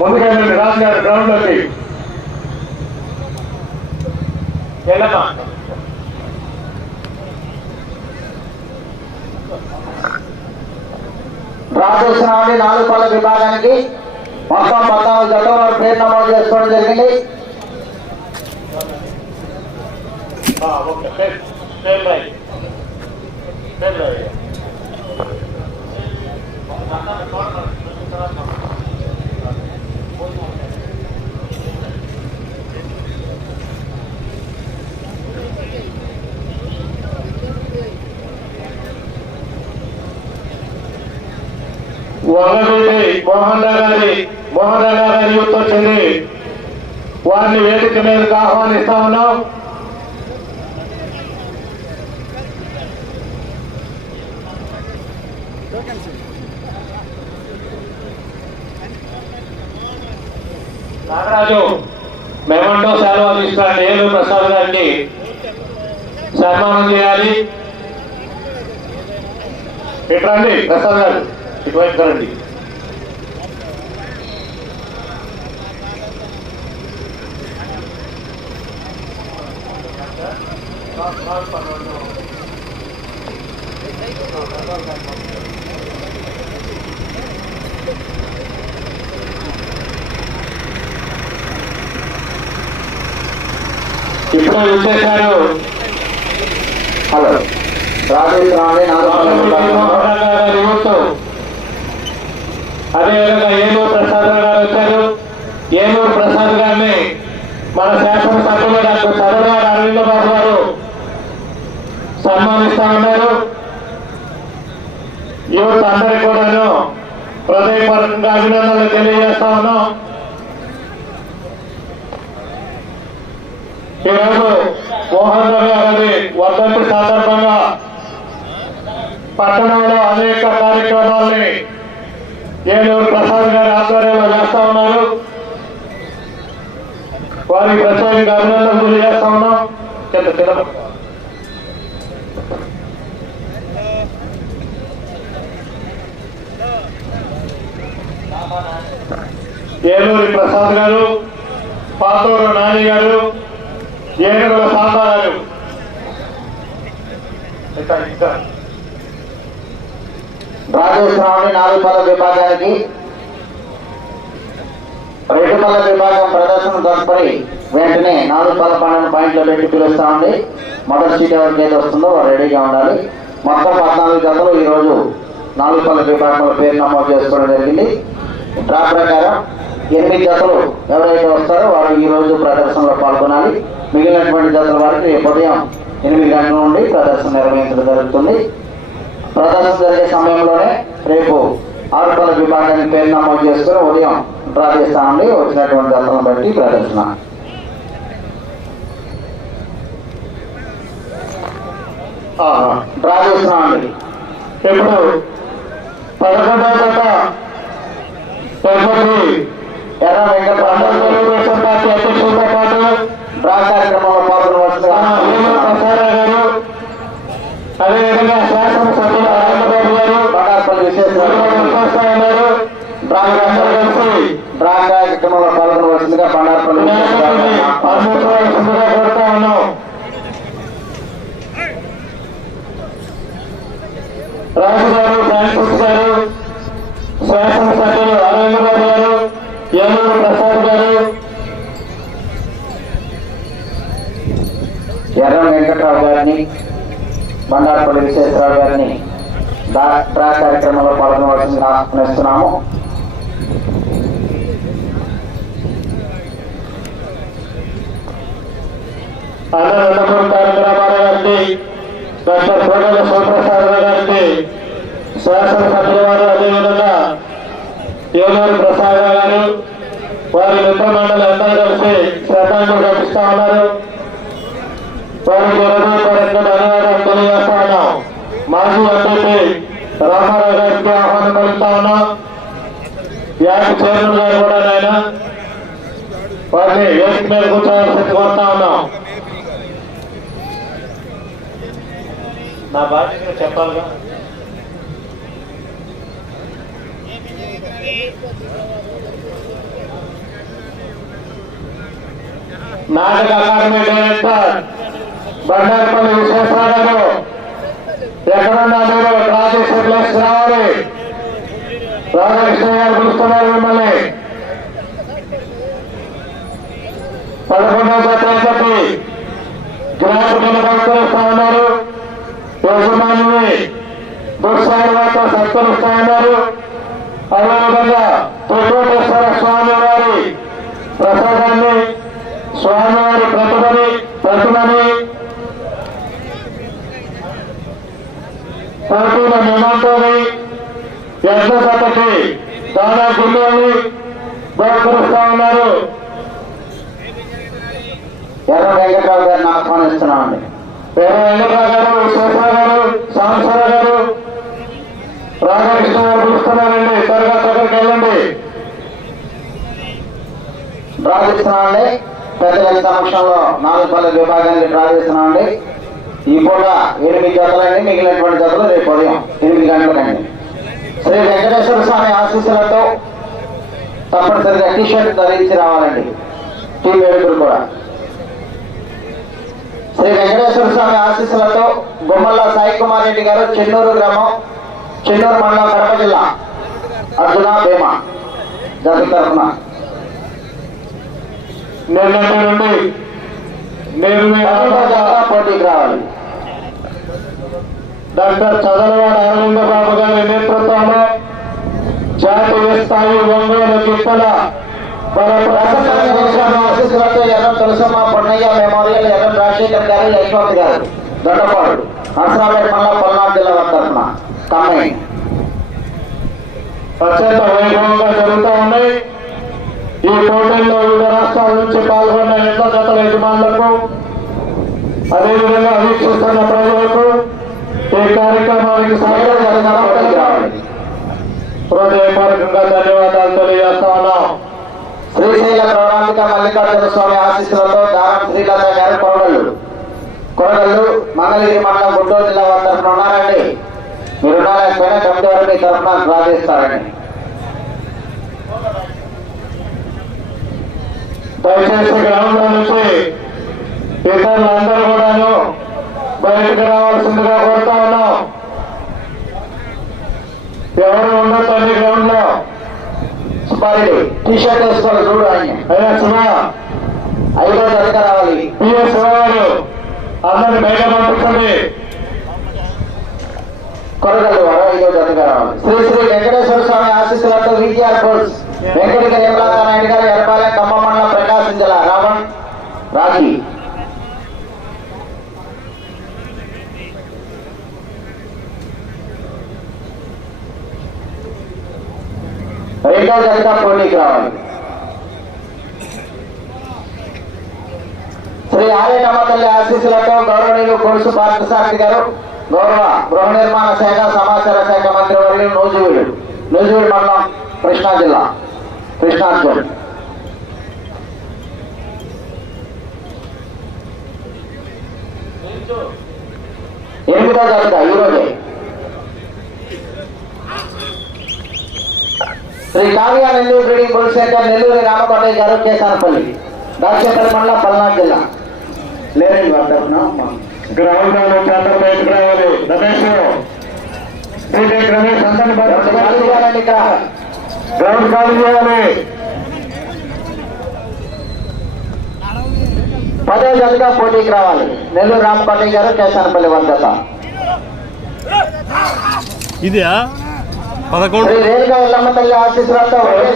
ముందుకెళ్ళండి రాజు గారు గ్రౌండ్లోకి వెళ్ళమ్మా నాలుగు పళ్ళ విభాగానికి మొత్తం పద్నాలుగు జట్ల వారు పేరు నమోదు చేసుకోవడం జరిగింది. పేరు వంగవీటి మోహన్ గారి మోహన్ గారి యూత్ వచ్చింది వారిని వేదిక మీదకి ఆహ్వానిస్తా ఉన్నాం. నాగరాజు మెమంటో సెలవు తీసుకురండి ఏలూరు ప్రసాద్ గారికి సన్మానం చేయాలి. ఇటు రండి ప్రసాద్ గారు. ఇటువైపు రండి ఇప్పుడు వచ్చేసారు హలో. రాజేశ్వరరావు అదేవిధంగా ఏలూరు ప్రసాద్ గారు వచ్చారు. ఏలూరు ప్రసాద్ గారిని మన శాసనసభ్యులు డాక్టర్ చంద్రబాబు అరవింద బాబు గారు సన్మానిస్తా ఉన్నారు. యువత అందరికీ కూడాను హృదయపూర్వకంగా అభినందనలు తెలియజేస్తా ఉన్నాం. ఈరోజు మోహన్ రావు గారి వర్ధంతి సందర్భంగా పట్టణంలో అనేక కార్యక్రమాల్ని ఏలూరు ప్రసాద్ గారి ఆధ్వర్యంలో చేస్తా ఉన్నారు వారికి ప్రత్యేకంగా అభినందనలు చేస్తా ఉన్నాం. కింద కింద ఏలూరి ప్రసాద్ గారు పాతూరు నాని గారు ఏనుగుల సాంబా గారు ఇక్కడ నాలుగు పళ్ళ విభాగానికి రెండు పళ్ళ విభాగం ప్రదర్శన తదుపరి వెంటనే నాలుగు పళ్ళ పన్నెండు పాయింట్లు పెట్టి పిలుస్తా ఉంది. మొదటి సీట్ ఎవరికి ఏది వస్తుందో వారు రెడీగా ఉండాలి. మొత్తం పద్నాలుగు జతలు ఈరోజు నాలుగు పళ్ళ విభాగంలో పేరు నమోదు చేసుకోవడం జరిగింది. డ్రా ప్రకారం ఎనిమిది జతలు ఎవరైతే వస్తారో వారు ఈ రోజు ప్రదర్శనలో పాల్గొనాలి. మిగిలినటువంటి జతల వారికి ఉదయం ఎనిమిది గంటల నుండి ప్రదర్శన నిర్వహించడం జరుగుతుంది. ప్రదర్శన జరిగే సమయంలోనే రేపు ఆరుపల విభాగానికి పేరు నమోదు చేసుకుని ఉదయం డ్రా చేస్తామండి వచ్చినటువంటి దళాలను బట్టి ప్రదర్శన. డ్రా చేస్తున్నామండి ఇప్పుడు పదకొండవ జత తిరుపతి ఎర్ర వెంకట ఆంధ్ర తెలుగుదేశం పార్టీ అధ్యక్షులతో పాటు డ్రా కార్యక్రమంలో ప్రసాద్ గారు అదేవిధంగా శాసనసభ్యులు రామబాబు గారు బండార్పల్లి ఉన్నారు కలిసి కార్యక్రమంలో పాల్గొనవలసిందిగా కోరుతా ఉన్నాం రాజు గారు ఫ్రాన్సిస్ గారు శాసనసభ్యులు గారు ఏలూరు ప్రసాద్ గారు ఎర్ర వెంకట్రావు గారిని బండార్పల్లి విశేషరావు గారిని డాక్టరా కార్యక్రమంలో పాల్గొనవలసింది ఆహ్వానిస్తున్నాము. అనంతపురం తారక గారికి డాక్టర్ కోడల శివప్రసాద్ గారికి శాసనసభ్యుల వారు అదేవిధంగా ఏలూరు ప్రసాద్ గారు వారి అందరూ కలిసి ఉన్నారు. వారికి హృదయపూర్వక ధన్యవాదాలు తెలియజేస్తా ఉన్నాం. మాజీ రామారావు గారికి ఆహ్వానం పలుకుతా ఉన్నాం. యాప్ చైర్మన్ గారు కూడా నాయన. వారిని వేదిక మీద కూర్చోవాల్సింది కోరుతా ఉన్నాం. నా బాధ్యత చెప్పాలిగా? నాటక అకాడమీ డైరెక్టర్ బండారపల్లి విశ్వేశ్వర గారు ఎక్కడున్నారు? రాధాకృష్ణ గారు పిలుస్తున్నారు మిమ్మల్ని పదకొండవ తరగతి జ్ఞాపకం పరిష్కరిస్తా ఉన్నారు యజమాని దుస్సాలతో సత్కరిస్తా ఉన్నారు అదేవిధంగా త్రికోటేశ్వర స్వామి యజ్ఞసతకి దానా గుండెల్ని బహుకరిస్తా ఉన్నారు. ఎర్ర వెంకట్రావు గారిని ఆహ్వానిస్తున్నామండి. పేరు వెంకట్రావు గారు శేషరావు గారు సాంబశ్వర గారు రాధాకృష్ణ గారు పిలుస్తున్నారండి. త్వరగా దగ్గరికి వెళ్ళండి. డ్రా చేస్తున్నామండి. పెద్దల సమక్షంలో నాలుగు పల్లె విభాగానికి డ్రా చేస్తున్నామండి. ఈ పూట ఎనిమిది జతలండి మిగిలినటువంటి జతలు రేపు ఉదయం. వెంకటేశ్వర స్వామి ఆశీస్సులతో తప్పనిసరిగా టీ షర్ట్ ధరించి రావాలండి. టీ వేడుకలు కూడా. శ్రీ వెంకటేశ్వర స్వామి ఆశీస్సులతో బొమ్మల్ల సాయి కుమార్ రెడ్డి గారు చెన్నూరు గ్రామం చెన్నూరు మండలం కడప జిల్లా. అర్జున భీమ. జత తరఫున. నిన్నటి నుండి పోటీకి రావాలి. డాక్టర్ చదలవాడ అరవింద బాబు గారి నేతృత్వంలో జాతీయ స్థాయి ఒంగోలు గిత్తల ఆశీస్సులతో ఎర్రం తులసమ్మ పొన్నయ్య మెమోరియల్ ఎర్రం రాజశేఖర్ గారు యశ్వంత్ గారు దొండపాడు నర్సరాపేట మండలం పల్నాడు జిల్లా వారి తరఫున కమ్మాయి అత్యంత వైభవంగా జరుగుతూ ఉన్నాయి ఈ పోటీల్లో వివిధ రాష్ట్రాల నుంచి పాల్గొన్న ఎన్నో జతల యజమానులకు అదేవిధంగా వీక్షిస్తున్న ప్రజలకు ఈ కార్యక్రమానికి సహకరించిన పోటీకి ధన్యవాదాలు తెలియజేస్తా ఉన్నాం. శ్రీశైల ప్రణాళిక మల్లికార్జున స్వామి ఆశీస్సులతో దానం శ్రీలత గారు కొరగళ్ళు కొరగళ్ళు మంగళగిరి మండలం గుంటూరు జిల్లా వారి తరఫున ఉన్నారండి. మీరు ఉన్నారైపోయినా కమిటీ వారు మీ తరఫున డ్రా దయచేసి గ్రామంలో నుంచి ఇతరులందరూ కూడాను బయటకు రావాల్సిందిగా కోరుతా ఉన్నాం. ఎవరు సుబ్బారెడ్డి టీ షర్ట్ వేసుకోవాలి చూడు ఆయన ఐదో జతగా రావాలి. పిఎస్ గారు అందరిని బయట పంపించండి. వారు ఐదో జతగా రావాలి. శ్రీ శ్రీ వెంకటేశ్వర స్వామి ఆశీస్సులతో వెంకటగిరి యమలాత నాయుడు గారు ఖమ్మం మండలం ప్రకాశం జిల్లా రావణ్ రాజీ రెండో జతగా పోటీకి రావాలి. శ్రీ ఆర్యనమ్మ తల్లి ఆశీస్సులతో గౌరవనీయులు కొలుసు పార్థసారథి గారు గౌరవ గృహ నిర్మాణ శాఖ సమాచార శాఖ మంత్రి వర్యులు నూజివీడు నూజివీడు మండలం కృష్ణా జిల్లా కృష్ణార్జున్ ఎనిమిదో జతగా ఈరోజే Sri Kavya Nellore breeding bull centre Nellore Ramakotaiah గారు కేసానపల్లి దాచేపల్లి మండలం పల్నాడు జిల్లా. లేరండి వారి తరఫున గ్రౌండ్ బయటకు రావాలి. రమేష్ రమేష్ అందరిని చేయాలండి ఇక్కడ గ్రౌండ్ ఖాళీ చేయాలి. పదో జతగా పోటీకి రావాలి. నెల్లూరు రామకోటయ్య గారు కేసానపల్లి వద్దత ఇదే పదకొండు.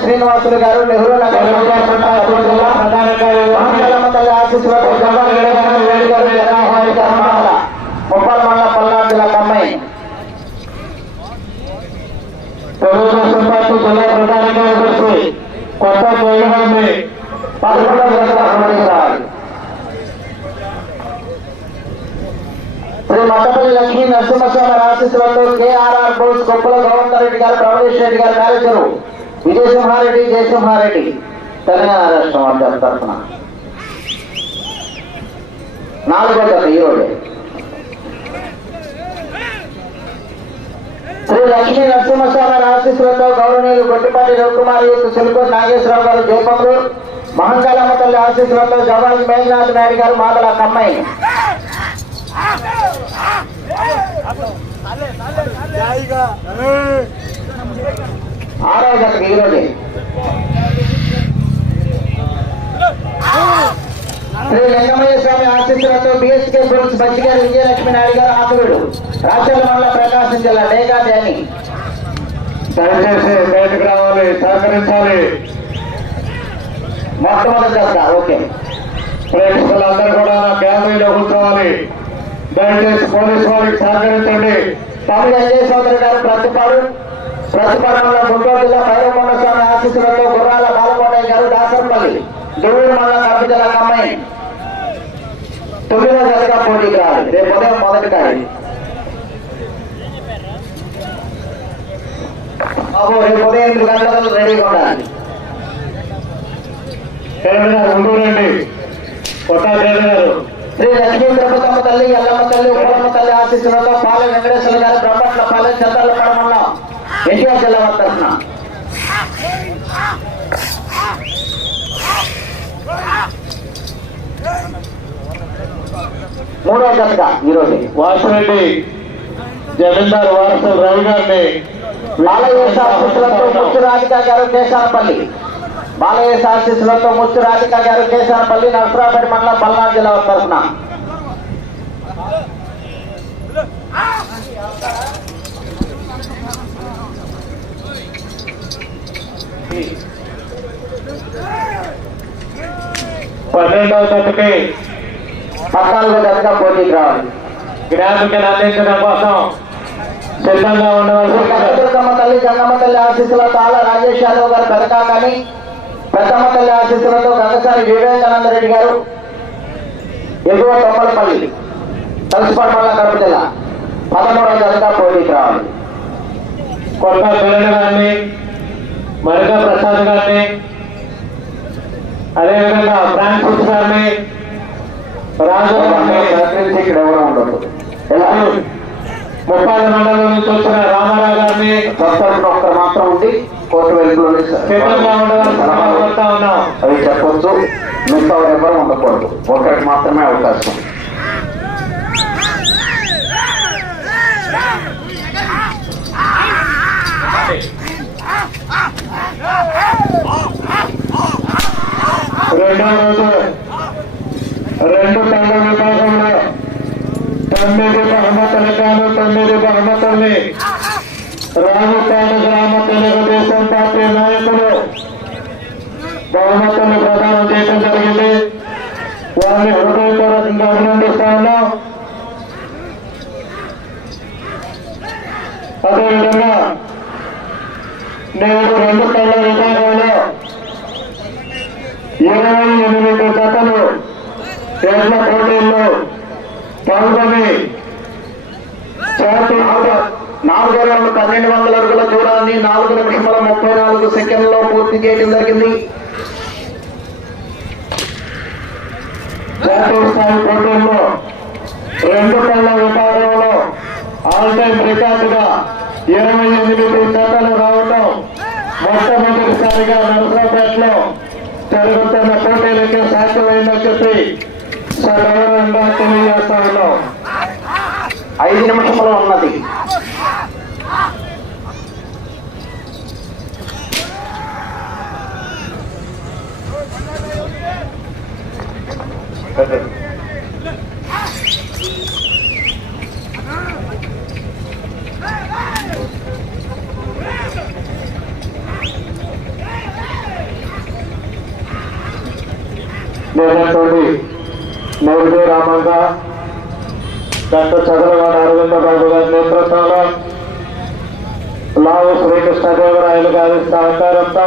శ్రీనివాసులు గారు నెహ్రూ నగర్ ఎల్లమ్మ తల్లి ఆశీస్సులతో జగన్ గారు వేడి గారు జగన్మోహన్ గారు మండల ముప్పల్ మండల పల్నాడు జిల్లా కమ్మాయి తెలుగుదేశం పార్టీ జిల్లా ప్రధాన కార్యదర్శి కొత్త జయహాన్ని పదకొండవ జతగా పోటీకి రావాలి శ్రీ మట్టపల్లి లక్ష్మీ నరసింహస్వామి ఆశీస్సులతో K R R Bose Koppala governor Reddy గారు ప్రవణేష్ రెడ్డి గారు మేనేజరు. విజయసింహారెడ్డి జయసింహారెడ్డి. తెలంగాణ రాష్ట్రం వారి తరఫున. నాలుగో గత ఈరోజు శ్రీ లక్ష్మీ నరసింహస్వామి ఆశీస్సులతో గౌరవనీయులు గొట్టిపాటి రవికుమార్ యూత్ సిల్కూరు నాగేశ్వరరావు గారు జయపంగులు మహంకాలమ్మ తల్లి ఆశీస్సులతో జవాన్ మేఘనాథ్ నాయుడు గారు మాదల కమ్మాయి ఆరో జతకి ఈరోజు శ్రీ లింగమయ్య స్వామి ఆశీస్సులతో బిఎస్కే బుల్స్ బచ్చిగారు విజయలక్ష్మి నాయుడు గారు ఆకుడు రాచర్ల మండల ప్రకాశం జిల్లా డేగా డ్యాని దయచేసి బయటకు రావాలి సహకరించాలి. మొట్టమొదటి ఓకే. ప్రేక్షకులందరూ కూడా నా గ్యాలరీలో కూర్చోవాలి. దయచేసి పోలీసు వారికి సహకరించండి. తమిళ అంజయ్ సోదరి గారు ప్రతిపాడు ప్రతిపాడంలో గుంటూరు జిల్లా భైరవకొండ స్వామి ఆశీస్సులతో గుర్రాల బాలకొండయ్య గారు దాసరపల్లి దువ్వూరు మండలం కడప జిల్లా కమ్మాయి తొమ్మిదో జతగా పోటీకి రావాలి. రేపు ఉదయం మొదటి బాబు రేపు ఉదయం ఎనిమిది గంటలకు రెడీగా ఉండాలి. కొత్త కేరళ గారు. శ్రీ లక్ష్మీ తిరుపతమ్మ తల్లి ఎల్లమ్మ ఆశీస్సులతో పాల వెంకటేశ్వర గారు బ్రహ్మట్ల పాలెం చంద్రాల పడమంలో ఎన్టీఆర్ జిల్లా వర్తన మూడో జతగా ఈరోజు. వాసిరెడ్డి జమీందార్ వారసులు రవి గారిని ముచ్చు రాధిక గారు కేశానపల్లి. బాలయ్య ఆశీస్సులతో ముచ్చు రాధిక గారు కేశానపల్లి నరసరాపేట మండలం పల్నాడు జిల్లా తరఫున. పన్నెండవ తరగతి పద్నాలుగో జతగా పోటీకి రావాలి జ్ఞాపికలు అందించడం కోసం సిద్ధంగా ఉండవలసి తల్లి గంగమ్మ తల్లి ఆశీస్సులతో తాళ రాజేష్ యాదవ్ గారు పెదకాకని పెద్దమ్మ తల్లి ఆశీస్సులతో గంగసాని వివేకానంద రెడ్డి గారు ఎగువ తొమ్మలపల్లి తలసిపాడు మండలం కడప జిల్లా పదమూడవ జతగా పోటీకి రావాలి కొత్త గారిని మరిగా ప్రసాద్ గారిని అదేవిధంగా ఫ్రాన్సిస్ గారిని రాజు ఇక్కడ ఎవరు ఉండదు ఎలా? ముప్పాల మండలం నుంచి వచ్చిన రామారావు గారిని తరఫున ఒక్కరు మాత్రం ఉండి కోర్టు వెలుగులోని అవి చెప్పొచ్చు. మిగతా ఎవరు ఉండకూడదు. ఒకరికి మాత్రమే అవకాశం. రెండవ రోజు రెండు తండ్రి విభాగంలో తొమ్మిది బహుమతులు కాను తొమ్మిది బహుమతుల్ని రాజస్థాన్ గ్రామ తెలుగుదేశం పార్టీ నాయకులు బహుమతులు ప్రదానం చేయడం జరిగింది వారిని హృదయపూర్వకంగా అభినందిస్తా ఉన్నాం అదేవిధంగా నేను రెండు కళ్ళ విభాగంలో ఇరవై ఎనిమిది జతలు ఎడ్ల పోటీల్లో పాల్గొని జాతీయ నాలుగో రౌండ్ పన్నెండు వందల అడుగుల దూరాన్ని నాలుగు నిమిషముల ముప్పై నాలుగు సెకండ్లో పూర్తి చేయడం జరిగింది. జాతీయ స్థాయి పోటీల్లో రెండు పళ్ళ విభాగంలో ఆల్ టైమ్ రికార్డుగా ఇరవై ఎనిమిది శాతాలు రావటం మొట్టమొదటిసారిగా నరసరాపేటలో జరుగుతున్న పోటీలకి సాధ్యమైందని చెప్పి సగౌరవంగా తెలియజేస్తా ఉన్నాం. ఐదు నిమిషములు ఉన్నది. నేనటువంటి నూరుదే రామంగ డాక్టర్ చంద్రబాబు అరవింద బాబు గారి నేతృత్వంలో లావు శ్రీకృష్ణదేవరాయలు గారి సహకారంతో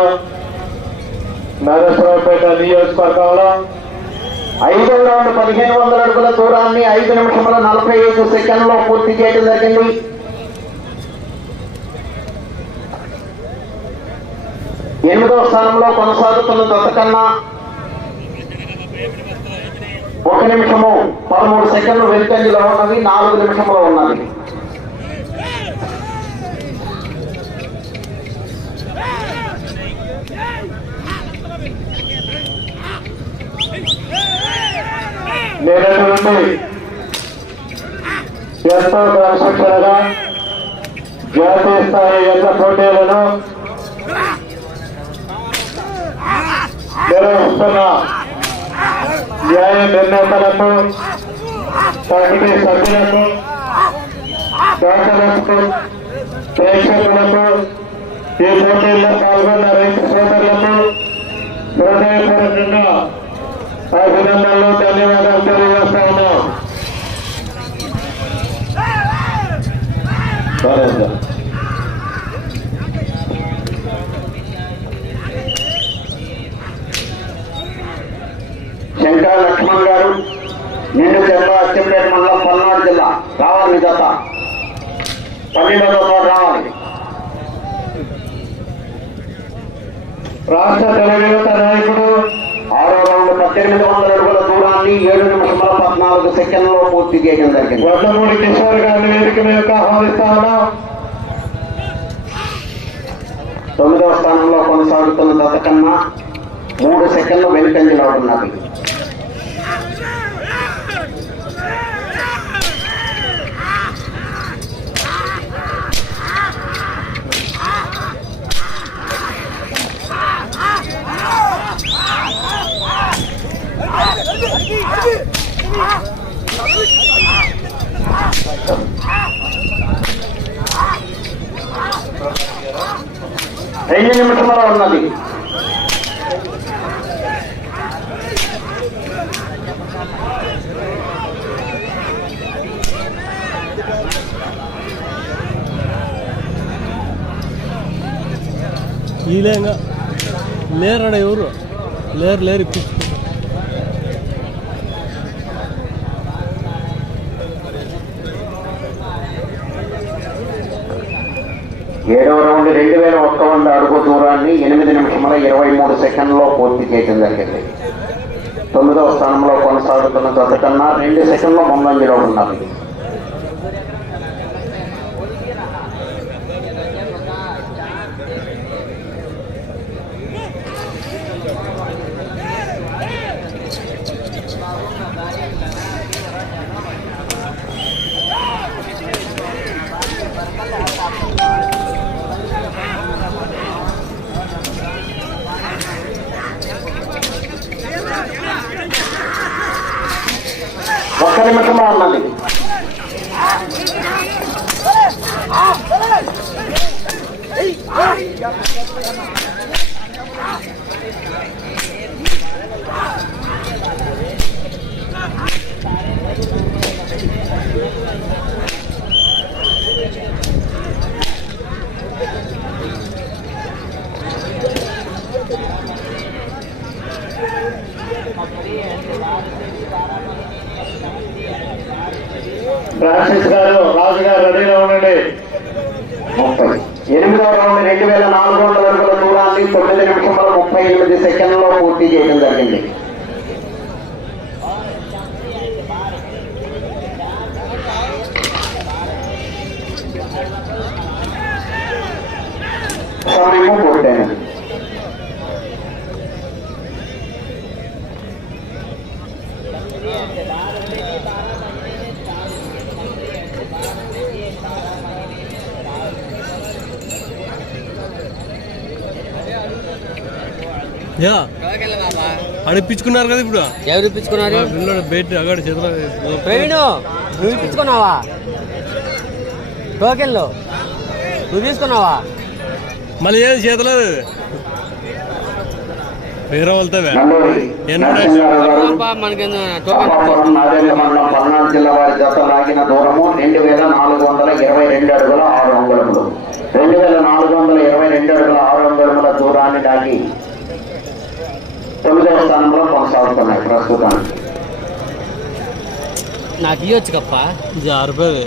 నరసరావుపేట నియోజకవర్గంలో ఐదో రౌండ్ పదిహేను వందల అడుగుల దూరాన్ని ఐదు నిమిషముల నలభై ఐదు సెకండ్లో పూర్తి చేయడం జరిగింది. ఎనిమిదో స్థానంలో కొనసాగుతున్న జత కన్నా ఒక నిమిషము పదమూడు సెకండ్లు వెనుకంజలో ఉన్నది నాలుగు నిమిషంలో ఉన్నది. నేటి నుండి ఎంతో క్రమశిక్షణగా జాతీయ స్థాయి యుద్ధ పోటీలను నిర్వహిస్తున్న న్యాయ నిర్ణేతలకు కమిటీ సభ్యులకు డాక్టర్లకు ప్రేక్షకులకు ఈ పోటీల్లో పాల్గొన్న రైతు సోదరులకు హృదయపూర్వకంగా అభినందనలు ధన్యవాదాలు తెలియజేస్తా ఉన్నాం. సరే శంకర లక్ష్మణ్ గారు నిండు జిల్లా అచ్చంపేట మండలం పల్నాడు జిల్లా. రావాలి మీ జత. పన్నెండవ రావాలి. రాష్ట్ర తెలుగుయువత నాయకుడు ఆరో పద్దెనిమిది వందల అడుగుల దూరాన్ని ఏడు నిమిషముల పద్నాలుగు సెకండ్లో పూర్తి చేయడం జరిగింది. వడ్లమూడి కిషోర్ గారిని వేదిక మీద ఆహ్వానిస్తా ఉన్నాం తొమ్మిదవ స్థానంలో కొనసాగుతున్న కన్నా మూడు సెకండ్లు వెనుకంజలో ఉన్నది. రెండు నిమిషంలో ఉన్నది. ఈలేంగా లేరడ ఎవరు? లేరు లేరు ఇప్పుడు ఏడవ రౌండ్ రెండు వేల ఒక్క వంద అడుగు దూరాన్ని ఎనిమిది నిమిషముల ఇరవై మూడు సెకండ్లో పూర్తి చేయడం జరిగింది. తొమ్మిదవ స్థానంలో కొనసాగుతున్న జత కన్నా రెండు సెకండ్ల ముందంజలో ఉన్నది ఒక్క నిమిషంలో ఉన్నది ఫ్రాన్సిస్ గారు రాజు గారు రెడీగా ఉండండి. ముప్పై ఎనిమిదవ రౌండ్ రెండు వేల నాలుగు వందల అడుగుల దూరాన్ని తొమ్మిది నిమిషముల ముప్పై ఎనిమిది సెకండ్లో పూర్తి చేయడం జరిగింది. అడిపించుకున్నారు కదా ఇప్పుడు. ఎవరు ఇప్పించుకున్నారు? మా పిల్లడు బయట అక్కడ చేతిలో ప్రవీణ్ నువ్వు ఇప్పించుకున్నావా? టోకెన్లు నువ్వు తీసుకున్నావా? మళ్ళీ ఏది చేతిలో? వేరే వెళ్తావే నందూరి ఎన్నడూ నరసింహారావు గారు మనకి టోకెన్ అప్పాపురం నాదేళ్ళ మండలం పల్నాడు జిల్లా వారి జత లాగిన దూరము రెండు వేల నాలుగు వందల ఇరవై రెండు అడుగుల ఆరు అంగుళములు. రెండు వేల నాలుగు వందల ఇరవై రెండు అడుగుల ఆరు అంగుళముల దూరాన్ని తొమ్మిదవ స్థానంలో కొనసాగుతున్నాయి ప్రస్తుతానికి. నాకు ఇవ్వచ్చు కప్ప? జారిపోయేది